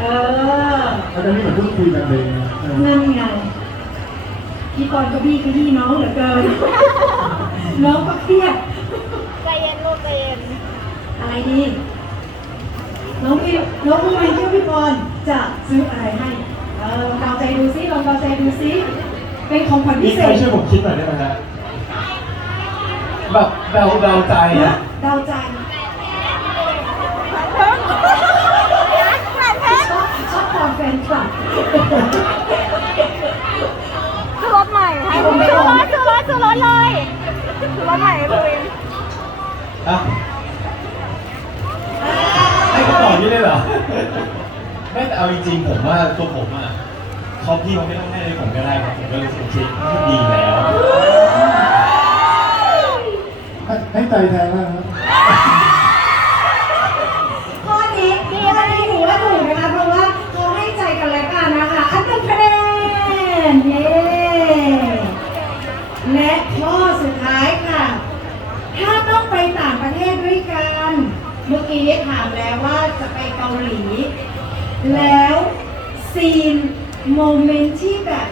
เออแล้วตอนนี้เหมือนพูดคุยกันเลยนะเออนั่นไงพี่กรณ์ก็พี่ขยี้น้องเหลือเกิน น้องก็เครียด ใจเย็นลูกใจเย็นอะไรดี น้องพี่น้องพี่ไม่เชื่อพี่กรณ์จะซื้ออะไรให้ เออเดาใจดูซิลองเดาใจดูซิเป็นของขวัญมีพิเศใครษช่วยผมคิดหน่อยได้ไหมฮะแบบเดาเดาใจอะเดาใจ ซื้อรถซื้อรถเลยซื้อรถใหม่ให้คุณวินอะให้คำตอบนี้เลยเหรอ ไม่แต่เอาจริงๆผมว่าตัวผมอะเขาพี่เขาไม่ต้องให้เลยผมก็ได้ครับผมก็รู้สึกคิดดีแล้วให้ใจแทนมากครับ ข้อนี้ข้อนี้ถือว่าถูกนะคะ เพราะว่าเขาให้ใจกันและกันนะคะ อันหนึ่งคะแนนเย้ และข้อสุดท้ายค่ะ ถ้าต้องไปต่างประเทศด้วยกันเมื่อกี้ถามแล้วว่าจะไปเกาหลี แล้วซีนโมเมนต์ที่แบบ